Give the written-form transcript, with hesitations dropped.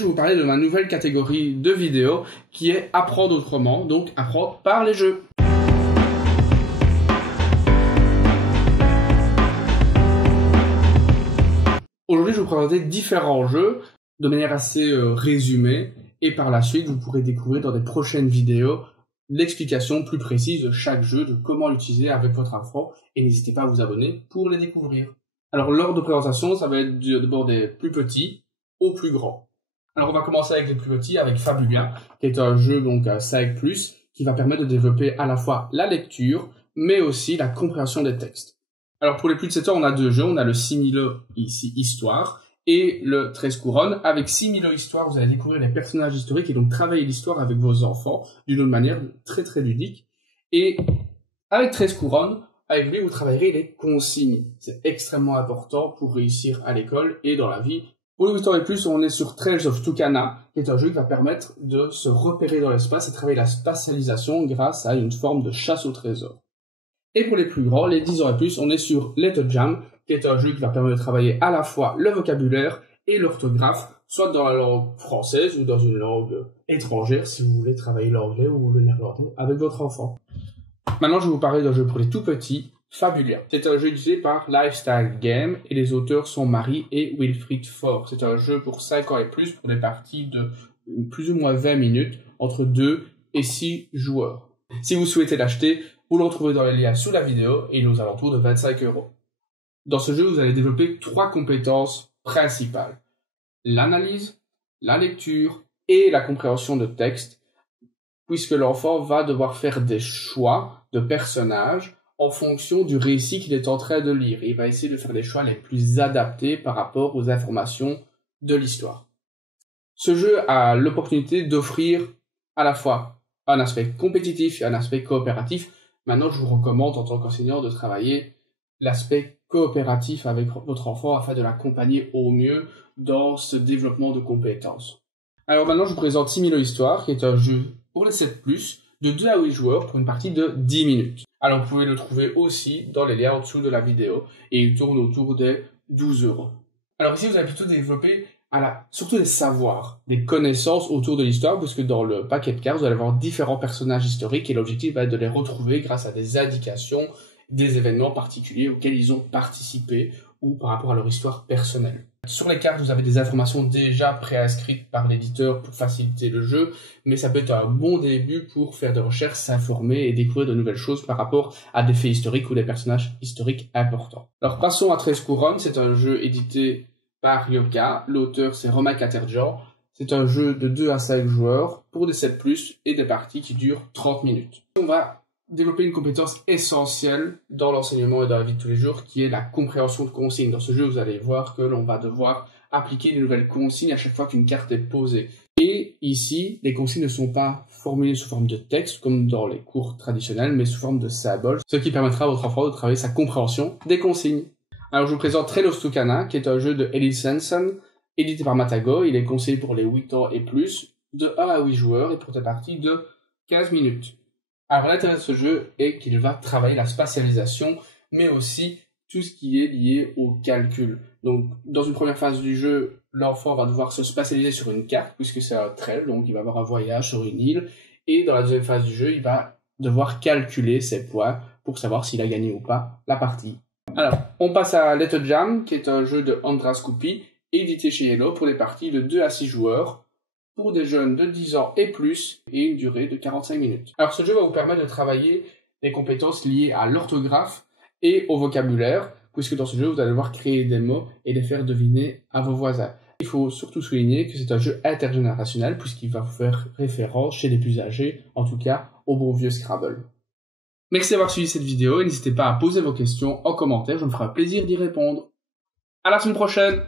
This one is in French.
Je vais vous parler de ma nouvelle catégorie de vidéos qui est apprendre autrement, donc apprendre par les jeux. Aujourd'hui, je vais vous présenter différents jeux de manière assez résumée et par la suite, vous pourrez découvrir dans des prochaines vidéos l'explication plus précise de chaque jeu, de comment l'utiliser avec votre enfant et n'hésitez pas à vous abonner pour les découvrir. Alors, l'ordre de présentation, ça va être d'abord des plus petits aux plus grands. Alors, on va commencer avec les plus petits, avec Fabulia, qui est un jeu donc 5+, qui va permettre de développer à la fois la lecture, mais aussi la compréhension des textes. Alors, pour les plus de 7 ans, on a deux jeux. On a le 6000 ici, Histoire, et le 13 couronnes. Avec 6000 Histoire, vous allez découvrir les personnages historiques et donc travailler l'histoire avec vos enfants d'une autre manière très très ludique. Et avec 13 couronnes, avec lui, vous travaillerez les consignes. C'est extrêmement important pour réussir à l'école et dans la vie. Pour les 8 ans et plus, on est sur Trails of Tucana, qui est un jeu qui va permettre de se repérer dans l'espace et travailler la spatialisation grâce à une forme de chasse au trésor. Et pour les plus grands, les 10 ans et plus, on est sur Little Jam, qui est un jeu qui va permettre de travailler à la fois le vocabulaire et l'orthographe, soit dans la langue française ou dans une langue étrangère, si vous voulez travailler l'anglais ou le néerlandais avec votre enfant. Maintenant, je vais vous parler d'un jeu pour les tout petits, Fabulia. C'est un jeu utilisé par Lifestyle Game et les auteurs sont Marie et Wilfried Faure. C'est un jeu pour 5 ans et plus pour des parties de plus ou moins 20 minutes entre 2 et 6 joueurs. Si vous souhaitez l'acheter, vous le retrouvez dans les liens sous la vidéo et il est aux alentours de 25 €. Dans ce jeu, vous allez développer 3 compétences principales. L'analyse, la lecture et la compréhension de texte, puisque l'enfant va devoir faire des choix de personnages en fonction du récit qu'il est en train de lire. Et il va essayer de faire les choix les plus adaptés par rapport aux informations de l'histoire. Ce jeu a l'opportunité d'offrir à la fois un aspect compétitif et un aspect coopératif. Maintenant, je vous recommande en tant qu'enseignant de travailler l'aspect coopératif avec votre enfant afin de l'accompagner au mieux dans ce développement de compétences. Alors maintenant, je vous présente 6000 Histoire, qui est un jeu pour les 7+, de 2 à 8 joueurs pour une partie de 10 minutes. Alors vous pouvez le trouver aussi dans les liens en dessous de la vidéo et il tourne autour des 12 €. Alors ici, vous allez plutôt développer surtout des savoirs, des connaissances autour de l'histoire, parce que dans le paquet de cartes, vous allez avoir différents personnages historiques et l'objectif va être de les retrouver grâce à des indications, des événements particuliers auxquels ils ont participé ou par rapport à leur histoire personnelle. Sur les cartes, vous avez des informations déjà préinscrites par l'éditeur pour faciliter le jeu, mais ça peut être un bon début pour faire des recherches, s'informer et découvrir de nouvelles choses par rapport à des faits historiques ou des personnages historiques importants. Alors passons à 13 couronnes, c'est un jeu édité par Yoka, l'auteur c'est Romain Caterjan. C'est un jeu de 2 à 5 joueurs pour des 7+, et des parties qui durent 30 minutes. On va développer une compétence essentielle dans l'enseignement et dans la vie de tous les jours qui est la compréhension de consignes. Dans ce jeu, vous allez voir que l'on va devoir appliquer de nouvelles consignes à chaque fois qu'une carte est posée. Et ici, les consignes ne sont pas formulées sous forme de texte comme dans les cours traditionnels, mais sous forme de symboles, ce qui permettra à votre enfant de travailler sa compréhension des consignes. Alors je vous présente Trails of Tucana, qui est un jeu de Ellie Svensson, édité par Matago. Il est conseillé pour les 8 ans et plus, de 1 à 8 joueurs et pour des parties de 15 minutes. Alors l'intérêt de ce jeu est qu'il va travailler la spatialisation, mais aussi tout ce qui est lié au calcul. Donc dans une première phase du jeu, l'enfant va devoir se spatialiser sur une carte, puisque c'est un trail, donc il va avoir un voyage sur une île. Et dans la deuxième phase du jeu, il va devoir calculer ses points pour savoir s'il a gagné ou pas la partie. Alors, on passe à Little Jam, qui est un jeu de Andras Koupi, édité chez Yellow pour des parties de 2 à 6 joueurs, pour des jeunes de 10 ans et plus, et une durée de 45 minutes. Alors ce jeu va vous permettre de travailler des compétences liées à l'orthographe et au vocabulaire, puisque dans ce jeu, vous allez devoir créer des mots et les faire deviner à vos voisins. Il faut surtout souligner que c'est un jeu intergénérationnel, puisqu'il va vous faire référence chez les plus âgés, en tout cas au bon vieux Scrabble. Merci d'avoir suivi cette vidéo et n'hésitez pas à poser vos questions en commentaire, je me ferai un plaisir d'y répondre. À la semaine prochaine!